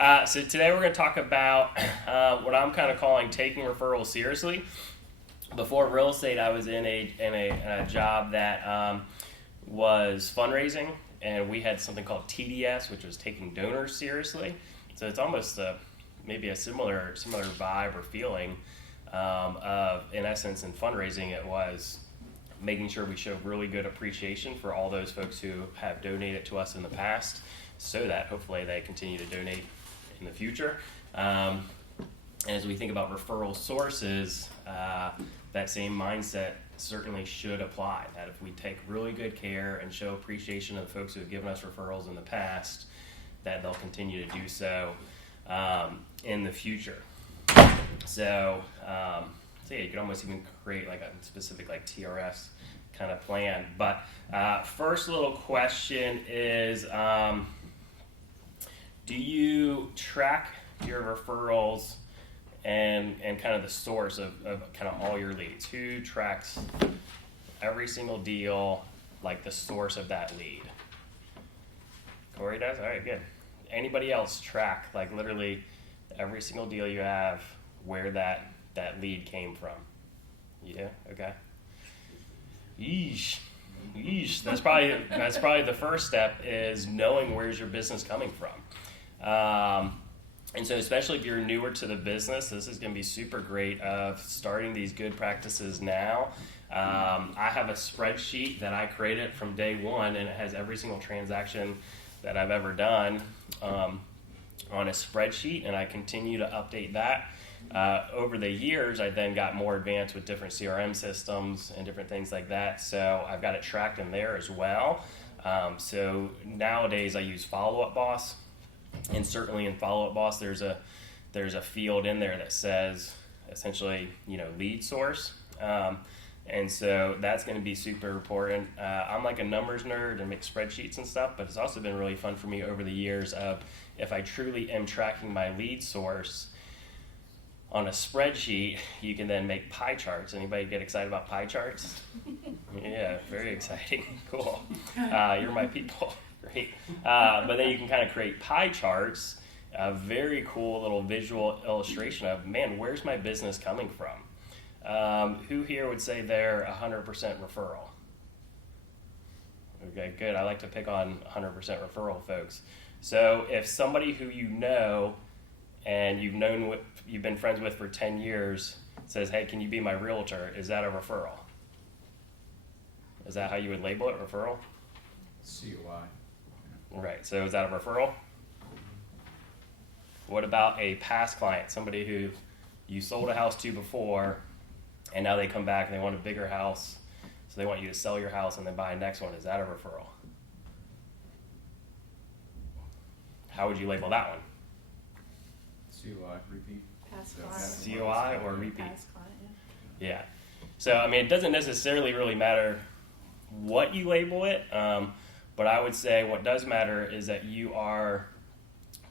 So today we're going to talk about what I'm kind of calling taking referrals seriously. Before real estate, I was in a job that was fundraising, and we had something called TDS, which was taking donors seriously. So it's almost maybe a similar vibe or feeling of, in essence, in fundraising, it was making sure we show really good appreciation for all those folks who have donated to us in the past, so that hopefully they continue to donate in the future. And as we think about referral sources, that same mindset certainly should apply. That if we take really good care and show appreciation of the folks who have given us referrals in the past, that they'll continue to do so in the future. So yeah, you could almost even create like a specific like TRS kind of plan. But first little question is, do you track your referrals and kind of the source of kind of all your leads? Who tracks every single deal, like the source of that lead? Corey does? All right, good. Anybody else track like literally every single deal you have, where that lead came from? You do? Okay. Yeesh. That's probably the first step, is knowing where's your business coming from. And so especially if you're newer to the business, this is going to be super great of starting these good practices now. I have a spreadsheet that I created from day one, and it has every single transaction that I've ever done on a spreadsheet, and I continue to update that. Over the years, I then got more advanced with different CRM systems and different things like that, so I've got it tracked in there as well. So nowadays I use Follow Up Boss, and certainly in Follow Up Boss there's a field in there that says essentially lead source, and so that's going to be super important. I'm like a numbers nerd and make spreadsheets and stuff, but it's also been really fun for me over the years of, if I truly am tracking my lead source on a spreadsheet, you can then make pie charts. Anybody get excited about pie charts? Yeah, very exciting. Cool. You're my people. Great. But then you can kind of create pie charts, a very cool little visual illustration of, man, where's my business coming from? Who here would say they're 100% referral? Okay, good. I like to pick on 100% referral folks. So if somebody who you know and you've been friends with for 10 years says, hey, can you be my realtor? Is that a referral? Is that how you would label it, referral? COI. Right, so is that a referral? What about a past client, somebody who you sold a house to before, and now they come back and they want a bigger house, so they want you to sell your house and then buy a next one? Is that a referral? How would you label that one? COI, repeat. Past So, client. COI or repeat? Past client, yeah. Yeah. So, I mean, it doesn't necessarily really matter what you label it, but I would say what does matter is that you are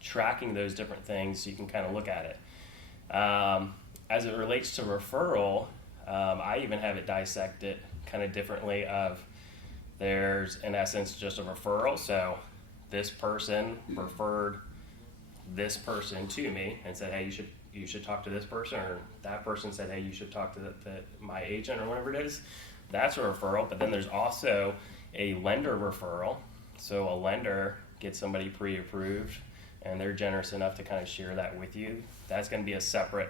tracking those different things so you can kind of look at it. As it relates to referral, I even have it dissected kind of differently of, there's, in essence, just a referral. So this person referred this person to me and said, hey, you should talk to this person, or that person said, hey, you should talk to my agent, or whatever it is. That's a referral. But then there's also a lender referral. So a lender gets somebody pre-approved, and they're generous enough to kind of share that with you. That's going to be a separate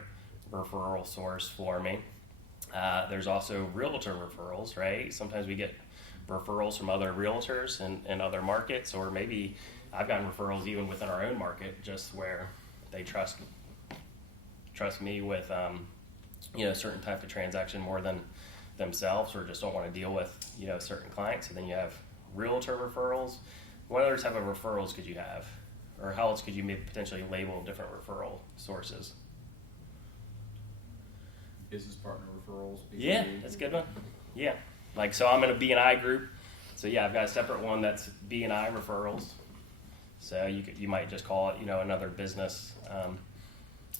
referral source for me. There's also realtor referrals, right? Sometimes we get referrals from other realtors in other markets, or maybe I've gotten referrals even within our own market, just where they trust me with certain type of transaction more than themselves, or just don't want to deal with certain clients. So then you have realtor referrals. What other type of referrals could you have, or how else could you maybe potentially label different referral sources? Business partner referrals. Yeah, that's a good one. Yeah, like, so I'm in a B&I group, so yeah, I've got a separate one that's B&I referrals. So you might just call it another business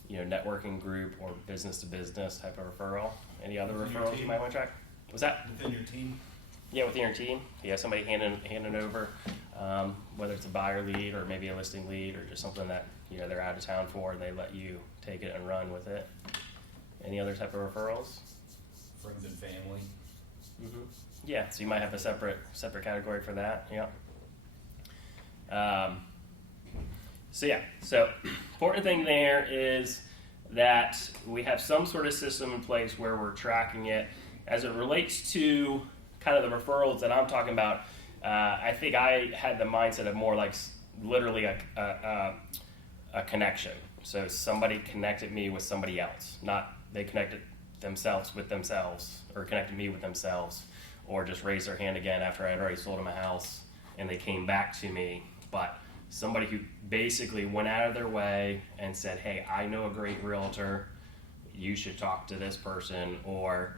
networking group, or business to business type of referral. Any other referrals you might want to track? What's that? Within your team? Yeah, within your team. Yeah, somebody handing over, whether it's a buyer lead or maybe a listing lead, or just something that they're out of town for, and they let you take it and run with it. Any other type of referrals? Friends and family. Mm-hmm. Yeah, so you might have a separate category for that. Yeah. So important thing there is that we have some sort of system in place where we're tracking it. As it relates to kind of the referrals that I'm talking about, I think I had the mindset of more like literally a connection. So somebody connected me with somebody else, not they connected themselves with themselves, or connected me with themselves, or just raised their hand again after I had already sold them a house and they came back to me. But somebody who basically went out of their way and said, hey, I know a great realtor, you should talk to this person. Or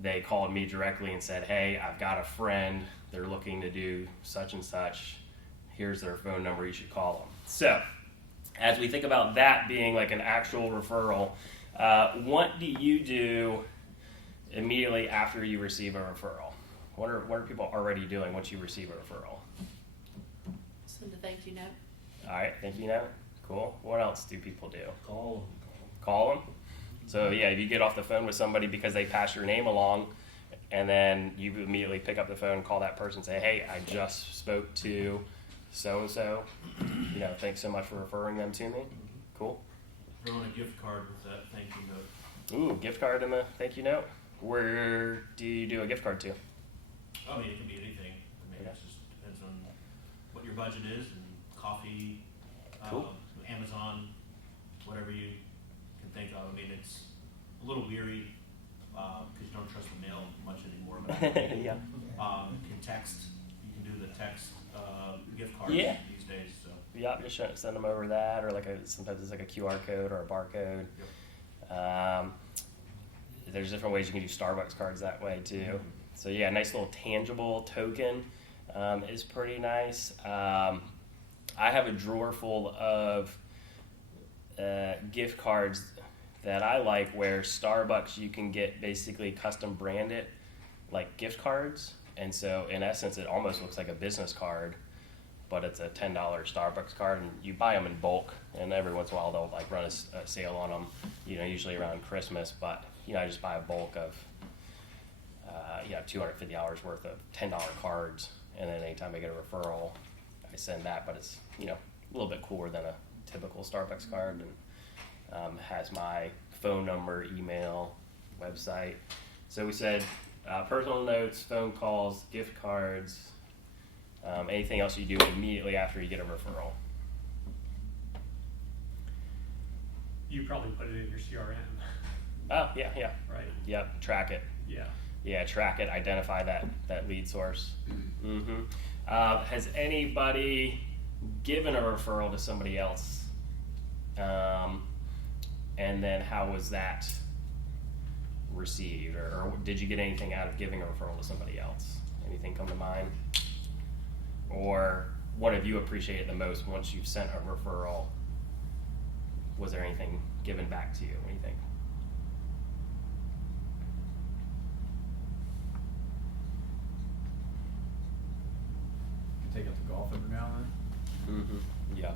they called me directly and said, hey, I've got a friend, they're looking to do such and such, here's their phone number, you should call them. So as we think about that being like an actual referral, what do you do immediately after you receive a referral? What are people already doing once you receive a referral? Send a thank you note. All right, thank you note. Cool. What else do people do? Call Call them. So yeah, if you get off the phone with somebody because they pass your name along, and then you immediately pick up the phone, call that person, say, hey, I just spoke to so-and-so. Thanks so much for referring them to me. Cool. Throwing a gift card with that thank you note. Ooh, gift card in the thank you note. Where do you do a gift card to? I mean, it can be anything. It just depends on what your budget is, and coffee, Cool. Amazon, whatever you can think of. I mean, it's a little weary because you don't trust the mail much anymore. But Yeah. can text. You can do the text gift cards Yeah. these days. So Yeah, just send them over that, or sometimes it's like a QR code or a barcode. Yep. There's different ways you can do Starbucks cards that way too. So yeah, nice little tangible token is pretty nice. I have a drawer full of gift cards that I like, where Starbucks you can get basically custom branded like gift cards, and so in essence it almost looks like a business card, but it's a $10 Starbucks card, and you buy them in bulk, and every once in a while they'll like run a sale on them, usually around Christmas. But I just buy a bulk of $250 worth of $10 cards, and then anytime I get a referral I send that. But it's a little bit cooler than a typical Starbucks card, and has my phone number, email, website. So we said personal notes, phone calls, gift cards, anything else you do immediately after you get a referral. You probably put it in your CRM, Oh, yeah. right? Yep, track it. Yeah. Yeah, track it, identify that lead source. Mm-hmm. Has anybody given a referral to somebody else? And then how was that received? Or did you get anything out of giving a referral to somebody else? Anything come to mind? Or what have you appreciated the most once you've sent a referral? Was there anything given back to you? What do you think? You take out the golf every now and then. Mm-hmm. Yeah.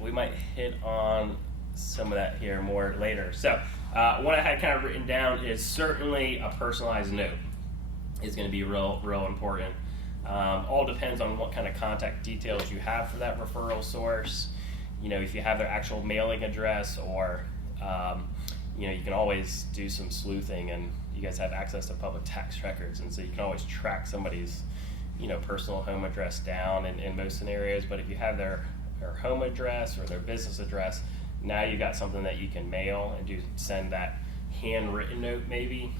We might hit on some of that here more later. So what I had kind of written down is certainly a personalized note is going to be real important. All depends on what kind of contact details you have for that referral source. If you have their actual mailing address, or you can always do some sleuthing, and you guys have access to public tax records, and so you can always track somebody's personal home address down in most scenarios. But if you have their home address or their business address, now you've got something that you can mail and send that handwritten note maybe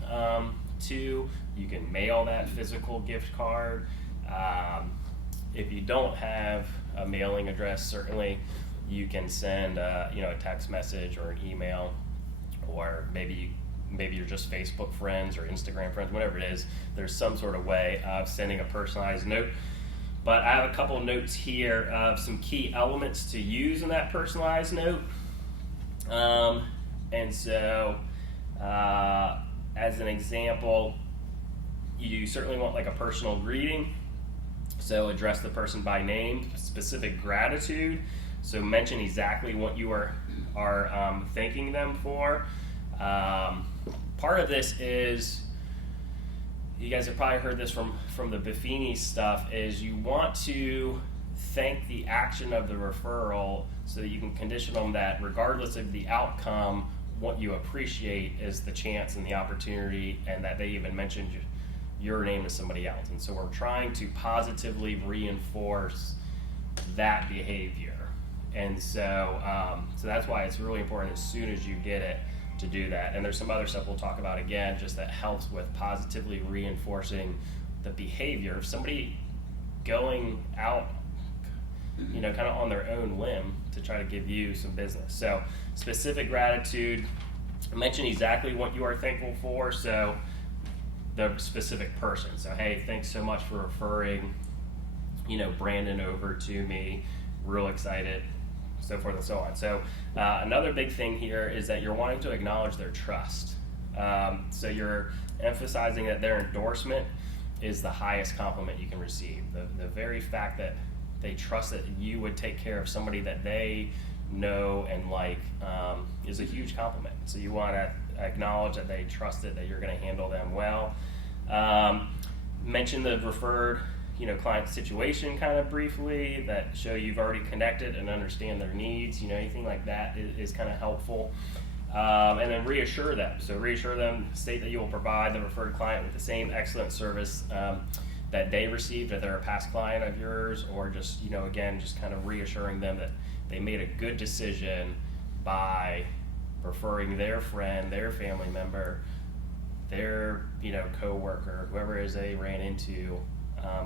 to. You can mail that physical gift card. If you don't have a mailing address, certainly you can send a text message or an email, or maybe you're just Facebook friends or Instagram friends, whatever it is. There's some sort of way of sending a personalized note. But I have a couple of notes here of some key elements to use in that personalized note. And so, as an example, you certainly want like a personal greeting. So address the person by name, specific gratitude. So mention exactly what you are thanking them for. Part of this is, you guys have probably heard this from the Buffini stuff, is you want to thank the action of the referral so that you can condition them that regardless of the outcome, what you appreciate is the chance and the opportunity, and that they even mentioned your name to somebody else. And so we're trying to positively reinforce that behavior. And so that's why it's really important as soon as you get it to do that. And there's some other stuff we'll talk about again, just that helps with positively reinforcing the behavior of somebody going out, kind of on their own limb to try to give you some business. So specific gratitude, mention exactly what you are thankful for. So the specific person. So, hey, thanks so much for referring, Brandon over to me. Real excited, so forth and so on. So another big thing here is that you're wanting to acknowledge their trust. So you're emphasizing that their endorsement is the highest compliment you can receive. The very fact that they trust that you would take care of somebody that they know and like is a huge compliment. So you want to acknowledge that they trust it, that you're going to handle them well. Mention the referred client situation kind of briefly, that show you've already connected and understand their needs. Anything like that is kind of helpful. And then reassure them. So reassure them, state that you will provide the referred client with the same excellent service that they received if they're a past client of yours, or just, again, just kind of reassuring them that they made a good decision by referring their friend, their family member, their, coworker, whoever it is they ran into,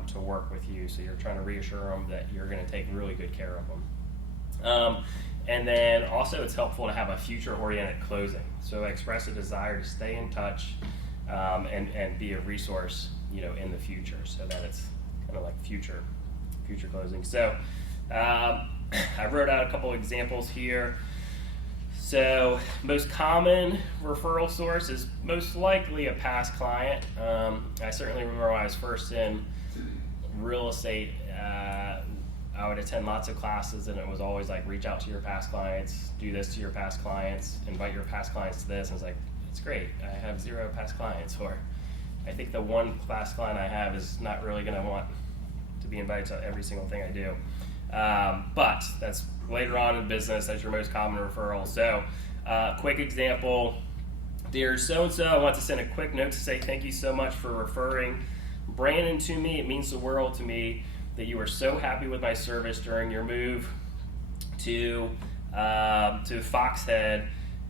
to work with you. So you're trying to reassure them that you're going to take really good care of them. And then also it's helpful to have a future-oriented closing. So express a desire to stay in touch and be a resource, in the future, so that it's kind of like future closing. So I wrote out a couple examples here. So most common referral source is most likely a past client. I certainly remember when I was first in real estate, I would attend lots of classes, and it was always like, reach out to your past clients, do this to your past clients, invite your past clients to this. And I was like, it's great, I have 0 past clients, or I think the one past client I have is not really going to want to be invited to every single thing I do. But that's later on in business, that's your most common referral. So quick example, dear so-and-so, I want to send a quick note to say thank you so much for referring Brandon to me. It means the world to me that you were so happy with my service during your move to Foxhead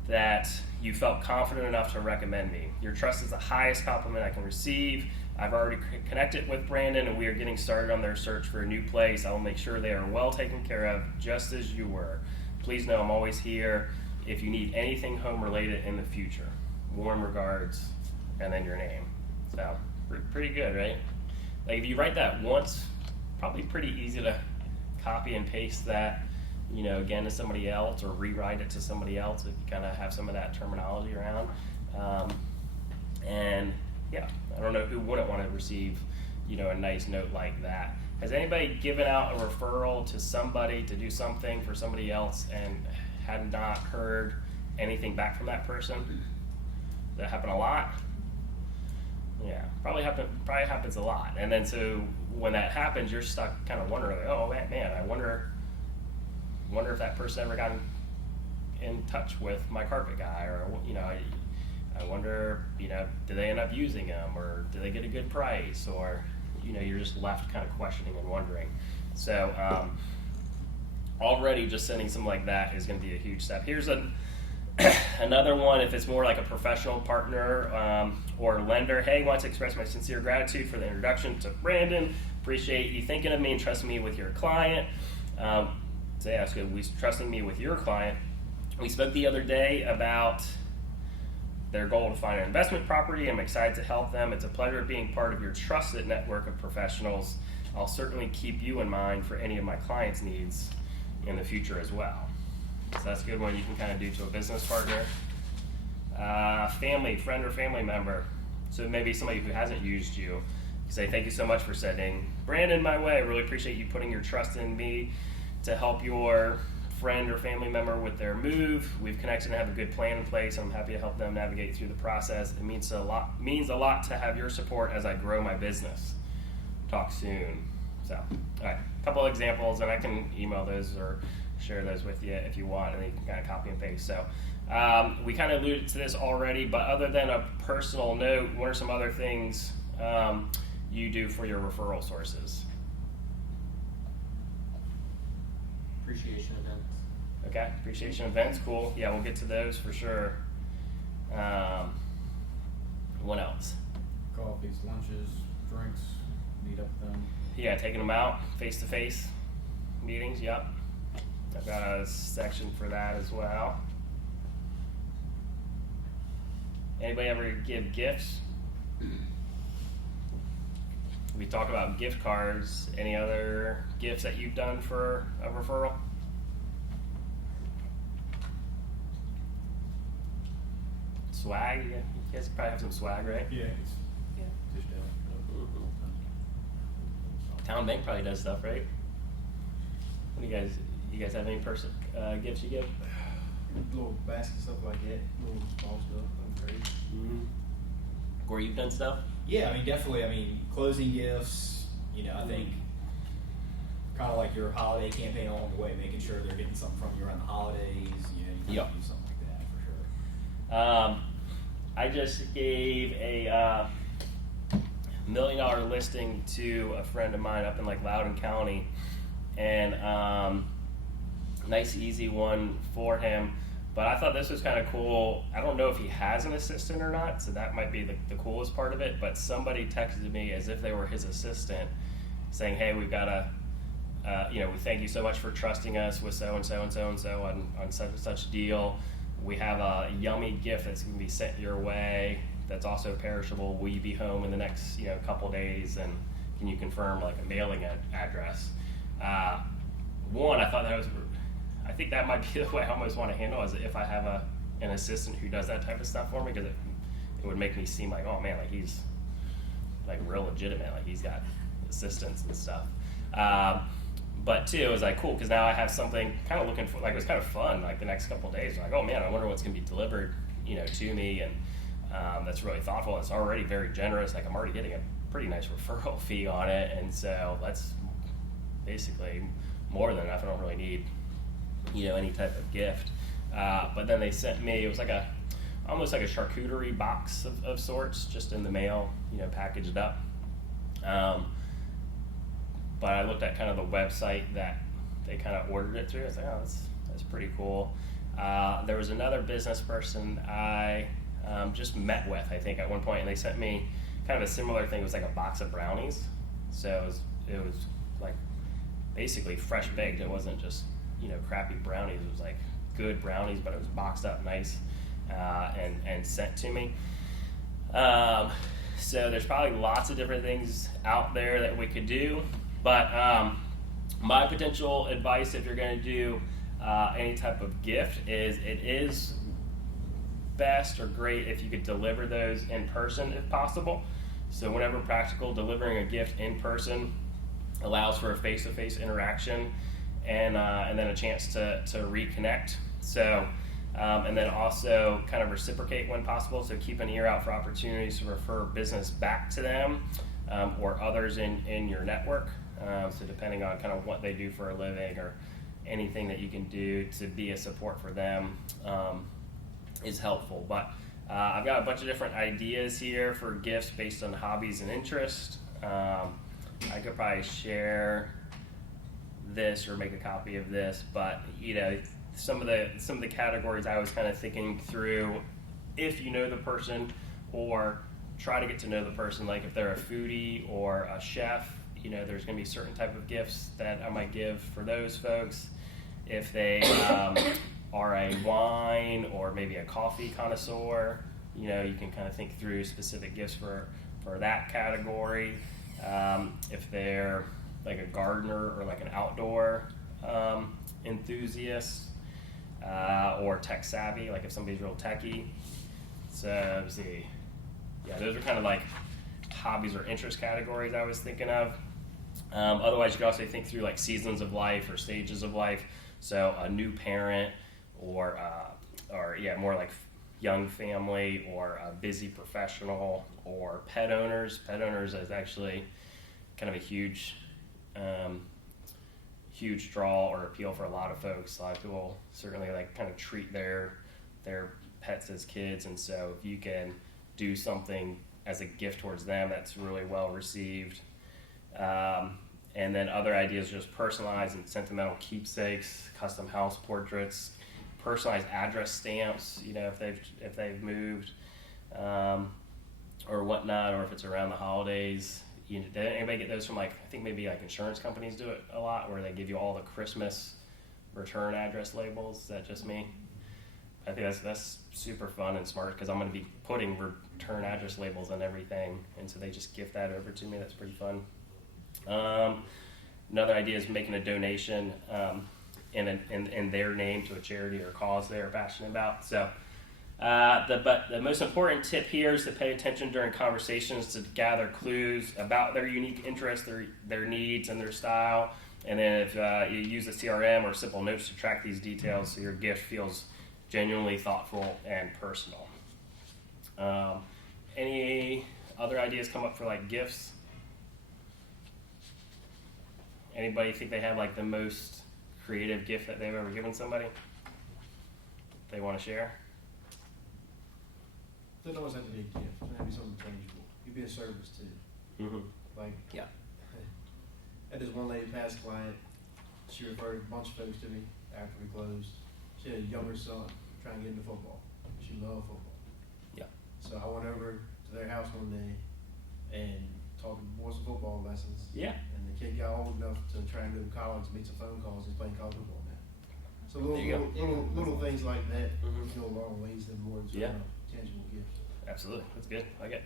that you felt confident enough to recommend me. Your trust is the highest compliment I can receive. I've already connected with Brandon, and we are getting started on their search for a new place. I will make sure they are well taken care of, just as you were. Please know I'm always here if you need anything home related in the future. Warm regards, and then your name. So pretty good, right? Like if you write that once, probably pretty easy to copy and paste that, again to somebody else, or rewrite it to somebody else if you kind of have some of that terminology around. And yeah, I don't know who wouldn't want to receive, a nice note like that. Has anybody given out a referral to somebody to do something for somebody else and had not heard anything back from that person? Does that happen a lot? Yeah, probably happens a lot. And then so when that happens, you're stuck kind of wondering, like, oh man, I wonder if that person ever got in touch with my carpet guy, or I wonder, did they end up using him, or did they get a good price, or you're just left kind of questioning and wondering. So already just sending something like that is going to be a huge step. Here's another one. If it's more like a professional partner or lender, hey, want to express my sincere gratitude for the introduction to Brandon. Appreciate you thinking of me and trusting me with your client. So yeah, it's good. Trusting me with your client. We spoke the other day about their goal to find an investment property. I'm excited to help them. It's a pleasure being part of your trusted network of professionals. I'll certainly keep you in mind for any of my clients' needs in the future as well. So that's a good one you can kind of do to a business partner. Friend or family member. So maybe somebody who hasn't used you. say thank you so much for sending Brandon my way. I really appreciate you putting your trust in me to help your friend or family member with their move. We've connected and have a good plan in place. I'm happy to help them navigate through the process. It means a lot to have your support as I grow my business. Talk soon. So, all right, a couple of examples, and I can email those or share those with you if you want, and then you can kind of copy and paste. So, we kind of alluded to this already, but other than a personal note, what are some other things you do for your referral sources? Appreciation events. Okay, appreciation events, cool. Yeah, we'll get to those for sure. What else? Coffees, lunches, drinks, meet up with them. Yeah, taking them out, face-to-face meetings, yep. I've got a section for that as well. Anybody ever give gifts? We talk about gift cards. Any other gifts that you've done for a referral? Swag? You guys probably have some swag, right? Yeah. It's Yeah. dish out. Town Bank probably does stuff, right? What do you guys have any gifts you give? Little basket stuff like that, little small stuff, nothing crazy. Mm-hmm. Or you've done stuff? Yeah, I mean, definitely. I mean, closing gifts. You know, I think kind of like your holiday campaign along the way, making sure they're getting something from you around the holidays. You know, you can do something like that for sure. I just gave a $1 million listing to a friend of mine up in like Loudoun County, and nice easy one for him. But I thought this was kind of cool. I don't know if he has an assistant or not, so that might be the coolest part of it. But somebody texted me as if they were his assistant, saying, "Hey, we've got we thank you so much for trusting us with so and so and so and so on such and such deal. We have a yummy gift that's going to be sent your way. That's also perishable. Will you be home in the next couple days? And can you confirm like a mailing address?" One, I thought I think that might be the way I almost want to handle it, is if I have an assistant who does that type of stuff for me, because it would make me seem like, oh man, like he's like real legitimate, like he's got assistants and stuff. But two, it was like cool because now I have something kind of looking for, like it was kind of fun, like the next couple of days, like, oh man, I wonder what's going to be delivered, to me, and that's really thoughtful. It's already very generous. Like I'm already getting a pretty nice referral fee on it, and so that's basically more than enough. I don't really need any type of gift. But then they sent me, it was like almost like a charcuterie box of sorts, just in the mail, packaged up. But I looked at kind of the website that they kind of ordered it through. I was like, oh, that's pretty cool. There was another business person I just met with, I think, at one point, and they sent me kind of a similar thing. It was like a box of brownies. So it was like basically fresh baked. It wasn't just crappy brownies. It was like good brownies, but it was boxed up nice and sent to me. So there's probably lots of different things out there that we could do, but my potential advice if you're going to do any type of gift is it is best or great if you could deliver those in person if possible. So whenever practical, delivering a gift in person allows for a face-to-face interaction and then a chance to reconnect. So, and then also kind of reciprocate when possible. So keep an ear out for opportunities to refer business back to them or others in your network. So depending on kind of what they do for a living or anything that you can do to be a support for them is helpful. But I've got a bunch of different ideas here for gifts based on hobbies and interest. I could probably share this or make a copy of this, but some of the categories I was kind of thinking through, if you know the person or try to get to know the person, like if they're a foodie or a chef, there's going to be certain type of gifts that I might give for those folks. If they are a wine or maybe a coffee connoisseur, you can kind of think through specific gifts for that category. If they're like a gardener or like an outdoor enthusiast or tech savvy, like if somebody's real techie. So let's see. Yeah, those are kind of like hobbies or interest categories I was thinking of. Otherwise, you could also think through like seasons of life or stages of life. So a new parent, or more like young family, or a busy professional, or pet owners. Pet owners is actually kind of a huge draw or appeal for a lot of folks. A lot of people certainly like kind of treat their pets as kids, and so if you can do something as a gift towards them, that's really well received. And then other ideas, just personalized and sentimental keepsakes, custom house portraits, personalized address stamps, if they've moved, or whatnot, or if it's around the holidays. Did anybody get those from I think maybe like insurance companies do it a lot, where they give you all the Christmas return address labels? Is that just me? I think that's super fun and smart, because I'm going to be putting return address labels on everything, and so they just gift that over to me. That's pretty fun. Another idea is making a donation in their name to a charity or cause they're passionate about. So, but the most important tip here is to pay attention during conversations to gather clues about their unique interests, their needs, and their style. And then if you use a CRM or simple notes to track these details, so your gift feels genuinely thoughtful and personal. Any other ideas come up for like gifts? Anybody think they have like the most creative gift that they've ever given somebody they want to share? Doesn't always have to be a gift. It can be something tangible. You be a service too. Mm-hmm. Like, Yeah. I had this one lady past client. She referred a bunch of folks to me after we closed. She had a younger son trying to get into football. She loved football. Yeah. So I went over to their house one day and taught the boys some football lessons. Yeah. And the kid got old enough to try and go to college and make some phone calls. He's playing college football now. So There you little things like that Mhm. go a long ways than more than Yeah. tangible gifts. Absolutely. That's good. I like it.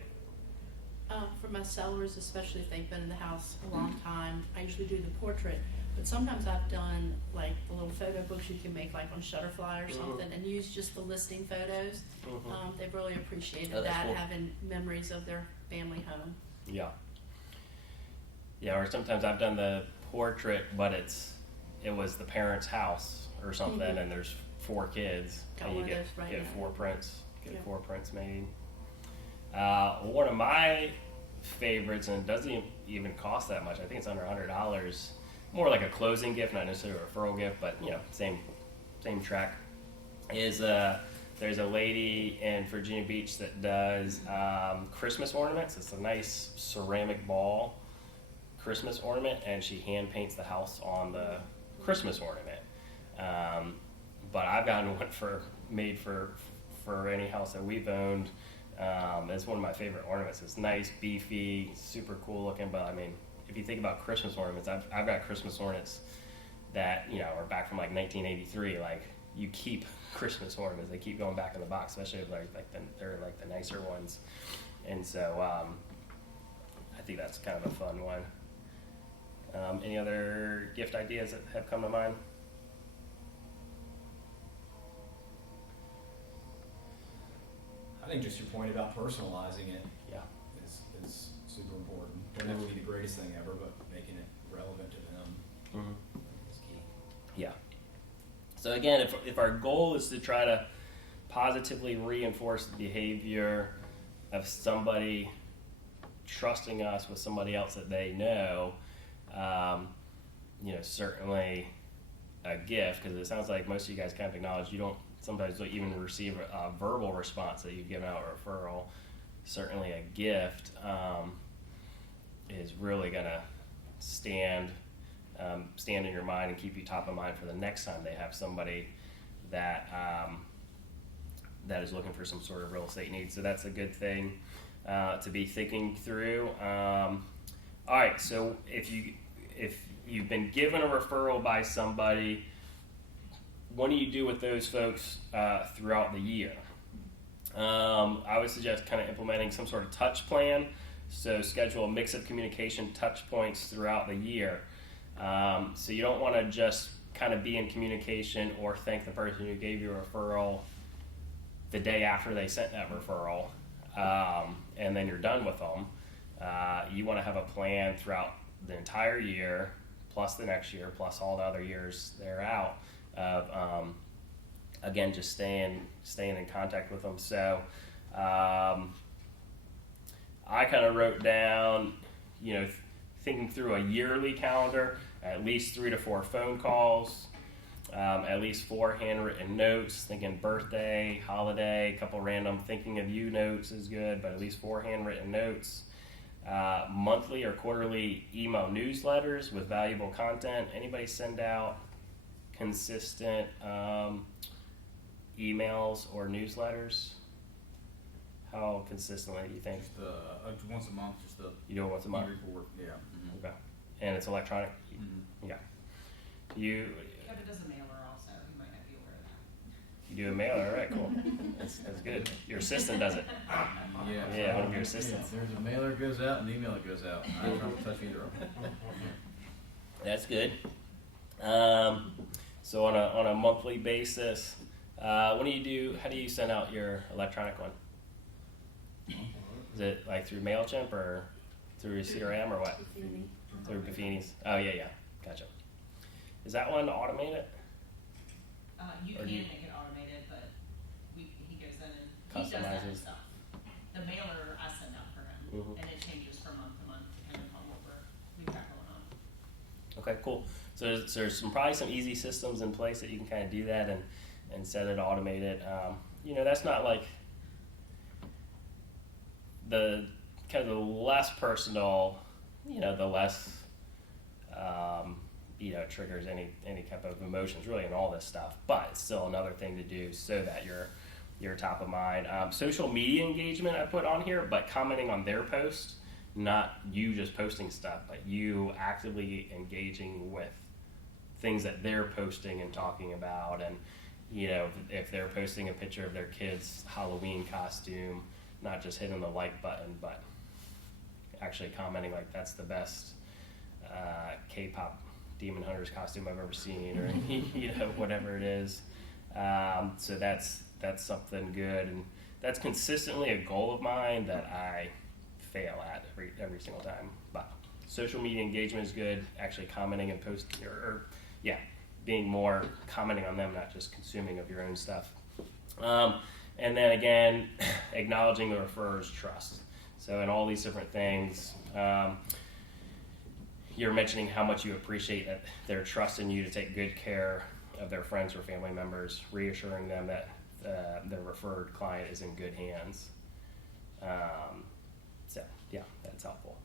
For my sellers, especially if they've been in the house a long time, I usually do the portrait. But sometimes I've done like the little photo books you can make like on Shutterfly or Mhm. something, and use just the listing photos. Mhm. They've really appreciated Oh, that's that, cool. having memories of their family home. Yeah. Yeah, or sometimes I've done the portrait, but it was the parents' house or something, Mhm. and there's 4 kids, Got and you one of get those right get now. 4 prints, Yeah. 4 prints made. One of my favorites, and it doesn't even cost that much. I think it's under $100. More like a closing gift, not necessarily a referral gift, but same track. Is there's a lady in Virginia Beach that does Christmas ornaments. It's a nice ceramic ball Christmas ornament, and she hand paints the house on the Christmas ornament. But I've gotten one made for any house that we've owned. It's one of my favorite ornaments. It's nice, beefy, super cool looking. But I mean, if you think about Christmas ornaments, I've got Christmas ornaments that are back from like 1983. Like, you keep Christmas ornaments; they keep going back in the box, especially if they're like the nicer ones. And so I think that's kind of a fun one. Any other gift ideas that have come to mind? I think just your point about personalizing it Yeah. is super important. It'll never be the greatest thing ever, but making it relevant to them Mm-hmm. is key. Yeah. So again, if our goal is to try to positively reinforce the behavior of somebody trusting us with somebody else that they know, certainly a gift, because it sounds like most of you guys kind of acknowledge you don't sometimes even receive a verbal response that you've given out a referral. Certainly a gift is really going to stand in your mind and keep you top of mind for the next time they have somebody that is looking for some sort of real estate needs. So that's a good thing to be thinking through. All right, so if you've been given a referral by somebody, what do you do with those folks throughout the year? I would suggest kind of implementing some sort of touch plan. So schedule a mix of communication touch points throughout the year. So you don't want to just kind of be in communication or thank the person who gave you a referral the day after they sent that referral, and then you're done with them. You want to have a plan throughout the entire year, plus the next year, plus all the other years they're out of, again, just staying in contact with them. So I kind of wrote down, thinking through a yearly calendar, at least 3 to 4 phone calls, at least 4 handwritten notes, thinking birthday, holiday, a couple random thinking of you notes is good, but at least 4 handwritten notes. Monthly or quarterly email newsletters with valuable content. Anybody send out consistent emails or newsletters? How consistently do you think? Just once a month, just the You do it once a month? report. Yeah. Mm-hmm. Okay. And it's electronic? Mm-hmm. Yeah. You Kevin does a mailer also, you might not be aware of that. you do a mailer, all right, cool. That's good. Your assistant does it. Yeah. Yeah, one of your assistants. Yeah, there's a mailer that goes out and an email that goes out. I don't try to touch either of them. That's good. So on a monthly basis, how do you send out your electronic one? Is it like through MailChimp or through your CRM or what? Buffini. Through Buffini's? Oh yeah, gotcha. Is that one automated? You Or can do you- make it automated, but he goes in and he does that Customizes. stuff. The mailer I send out for him, Mhm. and it changes from month to month depending on what we've got going on. Okay, cool. So there's probably some easy systems in place that you can kind of do that and set it automated. That's not like the kind of the less personal, the less, triggers any type of emotions really in all this stuff. But it's still another thing to do so that you're top of mind. Social media engagement I put on here, but commenting on their post, not you just posting stuff, but you actively engaging with things that they're posting and talking about. And if they're posting a picture of their kid's Halloween costume, not just hitting the like button, but actually commenting like that's the best K-pop Demon Hunters costume I've ever seen, or whatever it is. So that's something good, and that's consistently a goal of mine that I fail at every single time. But social media engagement is good. Actually commenting and posting, being more commenting on them, not just consuming of your own stuff. And then again, acknowledging the referrer's trust. So in all these different things, you're mentioning how much you appreciate that their trust in you to take good care of their friends or family members, reassuring them that their referred client is in good hands. That's helpful.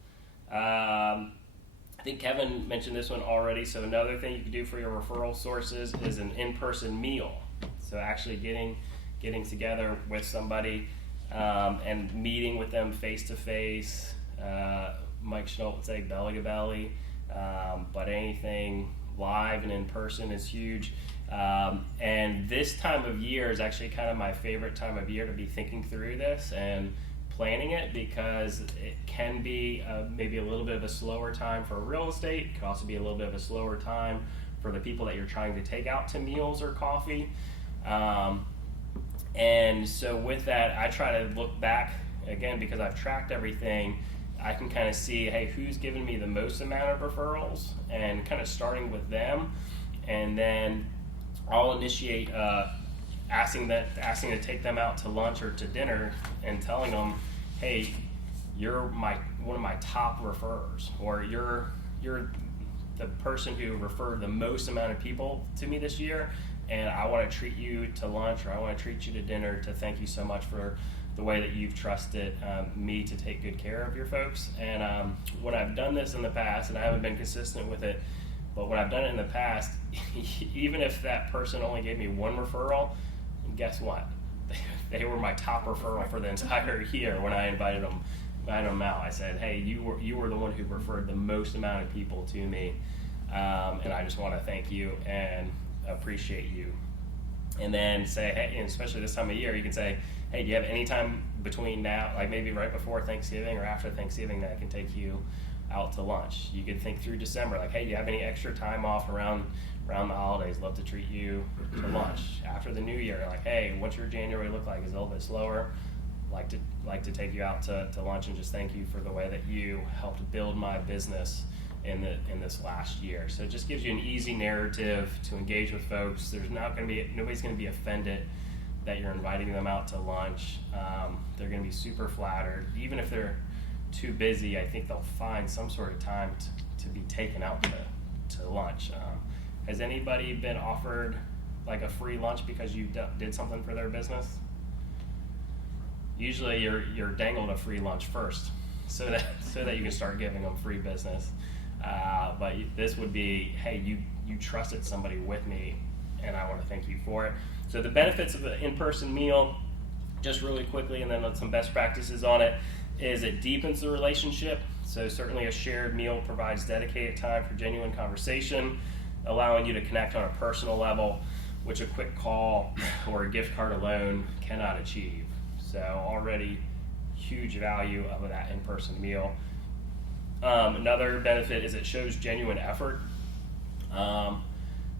I think Kevin mentioned this one already. So another thing you can do for your referral sources is an in-person meal. So actually getting together with somebody and meeting with them face to face. Mike Schnolt would say belly to belly, but anything live and in person is huge. And this time of year is actually kind of my favorite time of year to be thinking through this and planning it, because it can be maybe a little bit of a slower time for real estate. It could also be a little bit of a slower time for the people that you're trying to take out to meals or coffee. And so with that, I try to look back again, because I've tracked everything. I can kind of see, hey, who's given me the most amount of referrals, and kind of starting with them, and then I'll initiate asking to take them out to lunch or to dinner, and telling them, hey, you're one of my top referrers, or you're the person who referred the most amount of people to me this year, and I want to treat you to lunch, or I want to treat you to dinner to thank you so much for the way that you've trusted me to take good care of your folks. And when I've done this in the past, and I haven't been consistent with it, but when I've done it in the past, even if that person only gave me one referral, guess what? They were my top referral for the entire year when I invited them out. I said, hey, you were the one who referred the most amount of people to me, and I just want to thank you and appreciate you. And then say, hey, and especially this time of year, you can say, hey, do you have any time between now, like maybe right before Thanksgiving or after Thanksgiving, that I can take you out to lunch? You could think through December, like, hey, do you have any extra time off around the holidays? Love to treat you to lunch. After the new year, like, hey, what's your January look like? Is it a little bit slower? like to take you out to lunch and just thank you for the way that you helped build my business in this last year. So it just gives you an easy narrative to engage with folks. Nobody's going to be offended that you're inviting them out to lunch. They're going to be super flattered. Even if they're too busy, I think they'll find some sort of time to be taken out to lunch. Has anybody been offered like a free lunch because you did something for their business? Usually you're dangled a free lunch first so that you can start giving them free business. But this would be, hey, you trusted somebody with me, and I want to thank you for it. So the benefits of an in-person meal, just really quickly, and then some best practices on it, is it deepens the relationship. So certainly a shared meal provides dedicated time for genuine conversation, allowing you to connect on a personal level, which a quick call or a gift card alone cannot achieve. So already huge value of that in-person meal. Another benefit is it shows genuine effort.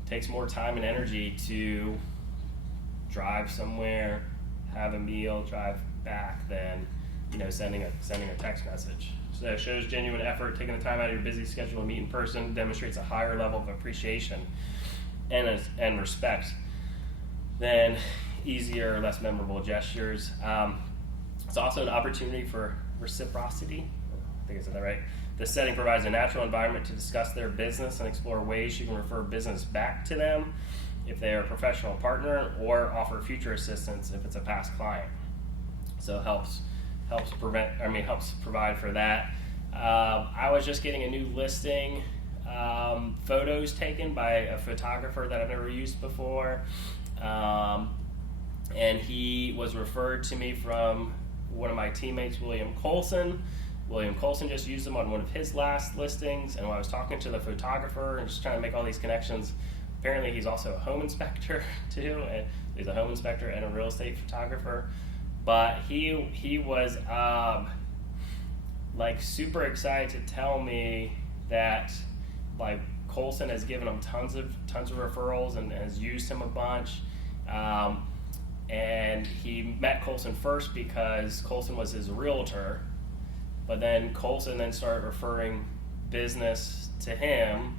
Takes more time and energy to drive somewhere, have a meal, drive back than sending a text message. So it shows genuine effort, taking the time out of your busy schedule to meet in person, demonstrates a higher level of appreciation and respect than easier, less memorable gestures. It's also an opportunity for reciprocity. I think I said that right. This setting provides a natural environment to discuss their business and explore ways you can refer business back to them if they are a professional partner, or offer future assistance if it's a past client. So it helps provide for that. I was just getting a new listing, photos taken by a photographer that I've never used before, and he was referred to me from one of my teammates, William Colson. William Colson just used them on one of his last listings, and when I was talking to the photographer and just trying to make all these connections, apparently he's also a home inspector too, and he's a home inspector and a real estate photographer. But he was super excited to tell me that Colson has given him tons of referrals and has used him a bunch. And he met Colson first because Colson was his realtor, but then Colson started referring business to him.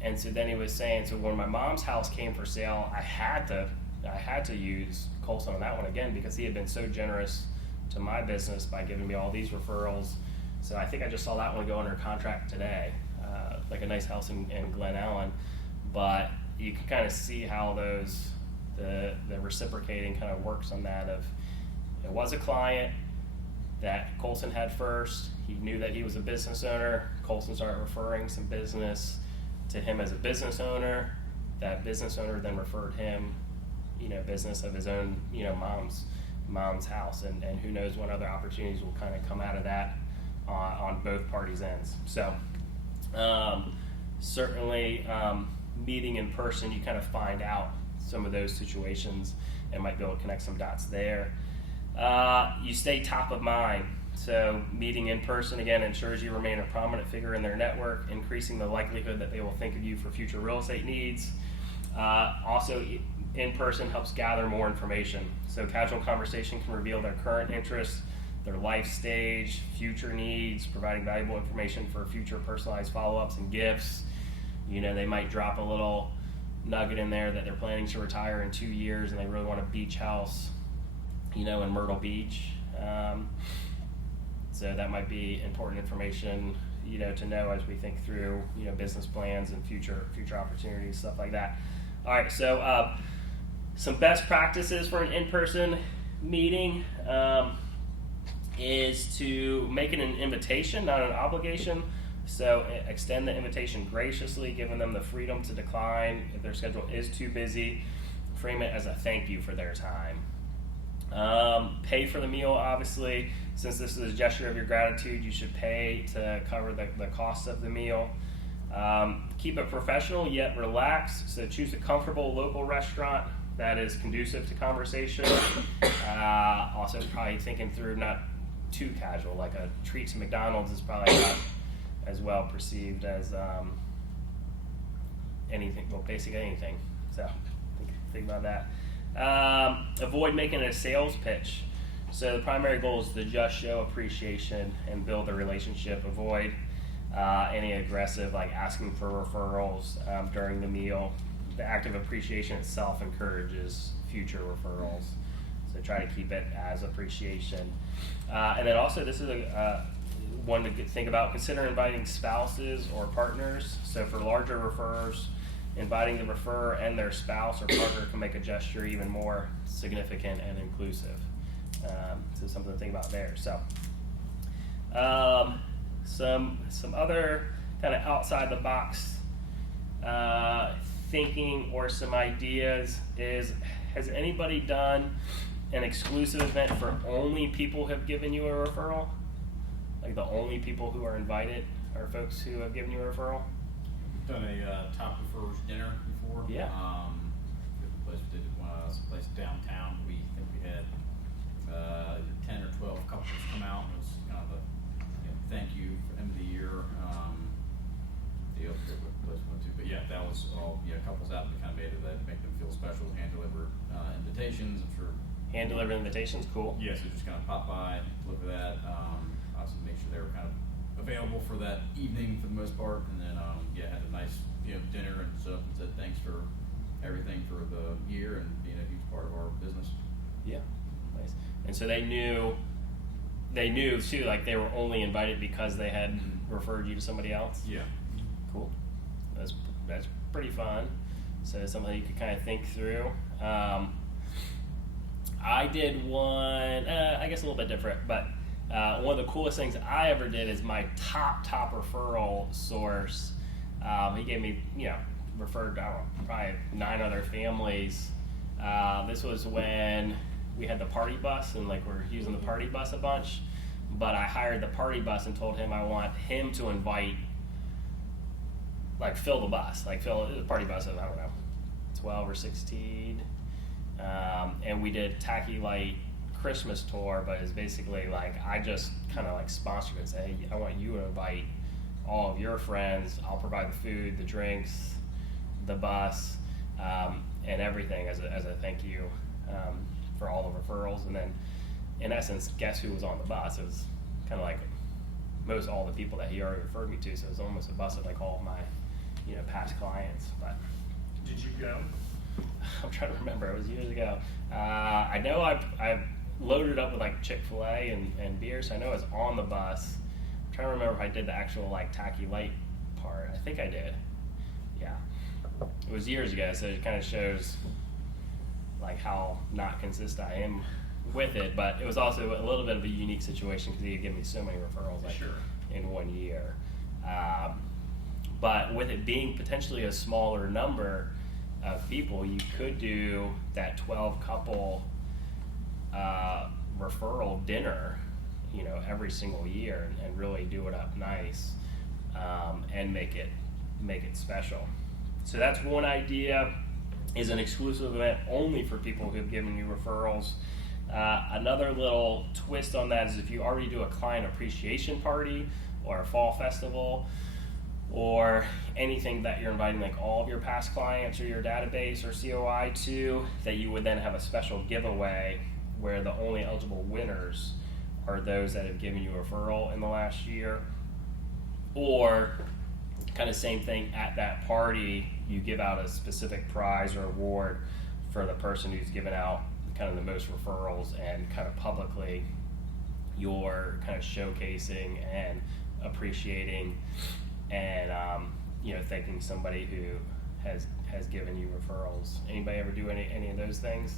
And so then he was saying, so when my mom's house came for sale, I had to use Colson on that one again because he had been so generous to my business by giving me all these referrals. So I think I just saw that one go under contract today, like a nice house in Glen Allen. But you can kind of see how the reciprocating kind of works on that. Of it was a client that Colson had first. He knew that he was a business owner. Colson started referring some business to him as a business owner. That business owner then referred him, business of his own, mom's house, and who knows what other opportunities will kind of come out of that on both parties' ends. So certainly meeting in person, you kind of find out some of those situations and might be able to connect some dots there. You stay top of mind. So meeting in person, again, ensures you remain a prominent figure in their network, increasing the likelihood that they will think of you for future real estate needs. Also, in person helps gather more information. So casual conversation can reveal their current interests, their life stage, future needs, providing valuable information for future personalized follow-ups and gifts. They might drop a little nugget in there that they're planning to retire in 2 years and they really want a beach house, in Myrtle Beach. So that might be important information, to know as we think through, business plans and future opportunities, stuff like that. All right, so some best practices for an in-person meeting is to make it an invitation, not an obligation. So extend the invitation graciously, giving them the freedom to decline if their schedule is too busy. Frame it as a thank you for their time. Pay for the meal, obviously. Since this is a gesture of your gratitude, you should pay to cover the cost of the meal. Keep it professional yet relaxed. So choose a comfortable local restaurant that is conducive to conversation. Also, probably thinking through not too casual, like a treat to McDonald's is probably not as well perceived as basically anything. So think about that. Avoid making a sales pitch. So the primary goal is to just show appreciation and build a relationship. Avoid any aggressive, like asking for referrals during the meal. The act of appreciation itself encourages future referrals. So try to keep it as appreciation. And then also, this is one to think about. Consider inviting spouses or partners. So for larger referrers, inviting the referrer and their spouse or partner can make a gesture even more significant and inclusive. So something to think about there. So some other kind of outside the box thinking or some ideas is, has anybody done an exclusive event for only people who have given you a referral? Like the only people who are invited are folks who have given you a referral? Done a top referrals dinner before. Yeah. The place we did someplace downtown. We think we had 10 or 12 couples come out. It was kind of a thank you for end of the year deal for what place we went to. But yeah, that was all couples out. We kind of made it that make them feel special. Hand deliver invitations. I'm sure. Hand delivered invitations, cool. Yeah, so just kind of pop by, look at that. Also make sure they were kind of available for that evening for the most part, and then had a nice dinner and stuff, and said thanks for everything for the year and being a huge part of our business. Yeah, nice. And so they knew too, like they were only invited because they had referred you to somebody else? Yeah. Cool. That's pretty fun. So it's something you could kind of think through. I did one, I guess a little bit different, but one of the coolest things I ever did is my top referral source. He gave me, referred, I don't know, probably 9 other families. This was when we had the party bus and like we're using the party bus a bunch, but I hired the party bus and told him I want him to invite, like fill the bus, like fill the party bus of, I don't know, 12 or 16. And we did Tacky Light Christmas tour, but it's basically like I just kind of like sponsored it and say, hey, I want you to invite all of your friends. I'll provide the food, the drinks, the bus, and everything as a thank you for all the referrals. And then in essence, guess who was on the bus? It was kind of like most all the people that he already referred me to, so it was almost a bus of like all of my past clients. But Did you go? I'm trying to remember, it was years ago. I know I've loaded up with like Chick-fil-A and beer, so I know I was on the bus. I'm trying to remember if I did the actual like Tacky Light part. I think I did. Yeah. It was years ago, so it kind of shows like how not consistent I am with it, but it was also a little bit of a unique situation because he had given me so many referrals like in 1 year. But with it being potentially a smaller number of people, you could do that 12 couple referral dinner, every single year and really do it up nice and make it special. So that's one idea, is an exclusive event only for people who have given you referrals. Another little twist on that is if you already do a client appreciation party or a fall festival or anything that you're inviting like all of your past clients or your database or COI to, that you would then have a special giveaway where the only eligible winners are those that have given you a referral in the last year. Or kind of same thing at that party, you give out a specific prize or award for the person who's given out kind of the most referrals, and kind of publicly you're kind of showcasing and appreciating and thanking somebody who has given you referrals. Anybody ever do any of those things?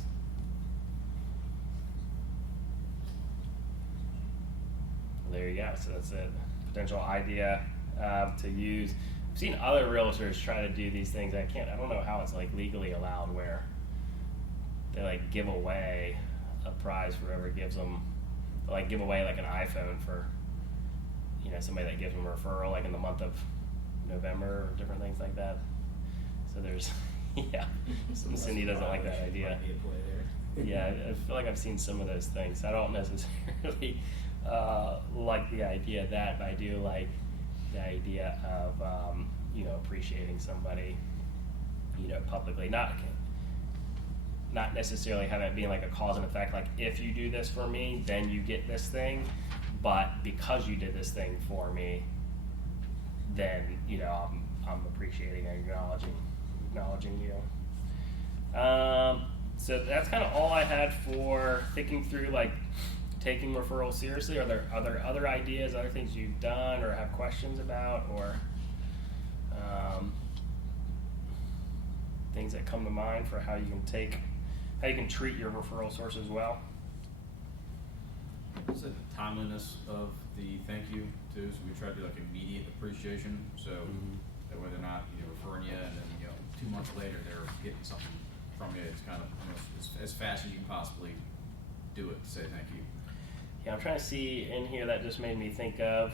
There you go. So that's a potential idea to use. I've seen other realtors try to do these things. I don't know how it's like legally allowed where they like give away a prize for whoever gives them, like give away like an iPhone for somebody that gives them a referral like in the month of November or different things like that. So there's Cindy doesn't like that idea. Yeah, I feel like I've seen some of those things. I don't necessarily like the idea of that, but I do like the idea of not necessarily have it being like a cause and effect, like if you do this for me, then you get this thing, but because you did this thing for me, then, you know, I'm appreciating and acknowledging you. So that's kind of all I had for thinking through like taking referrals seriously. Are there other ideas, other things you've done or have questions about, or things that come to mind for how you can treat your referral sources well? Is it the timeliness of the thank you too? So we try to do like immediate appreciation. So that way they're not referring you and then 2 months later they're getting something from you. It's kind of as fast as you can possibly do it to say thank you. Yeah, I'm trying to see in here, that just made me think of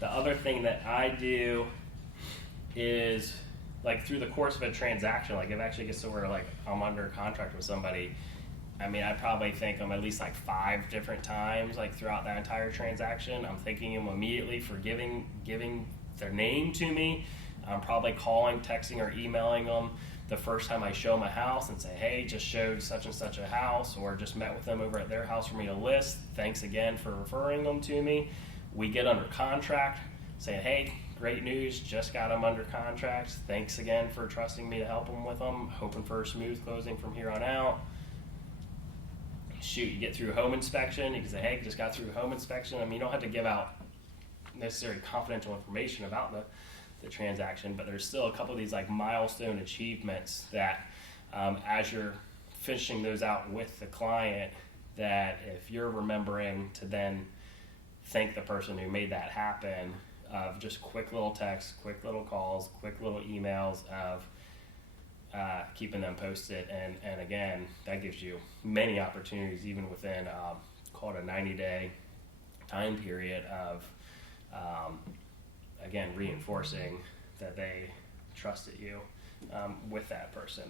the other thing that I do is like through the course of a transaction, like if it actually gets to where like I'm under contract with somebody, I mean, I probably thank them at least like 5 different times, like throughout that entire transaction. I'm thanking them immediately for giving their name to me. I'm probably calling, texting, or emailing them the first time I show them a house and say, hey, just showed such and such a house, or just met with them over at their house for me to list. Thanks again for referring them to me. We get under contract, saying, hey, great news, just got them under contract. Thanks again for trusting me to help them with them. Hoping for a smooth closing from here on out. Shoot, you get through home inspection, you can say, hey, just got through home inspection. I mean, you don't have to give out necessarily confidential information about the transaction, but there's still a couple of these like milestone achievements that as you're finishing those out with the client, that if you're remembering to then thank the person who made that happen, of just quick little texts, quick little calls, quick little emails of keeping them posted, and again, that gives you many opportunities even within call it a 90-day time period of again reinforcing that they trusted you with that person.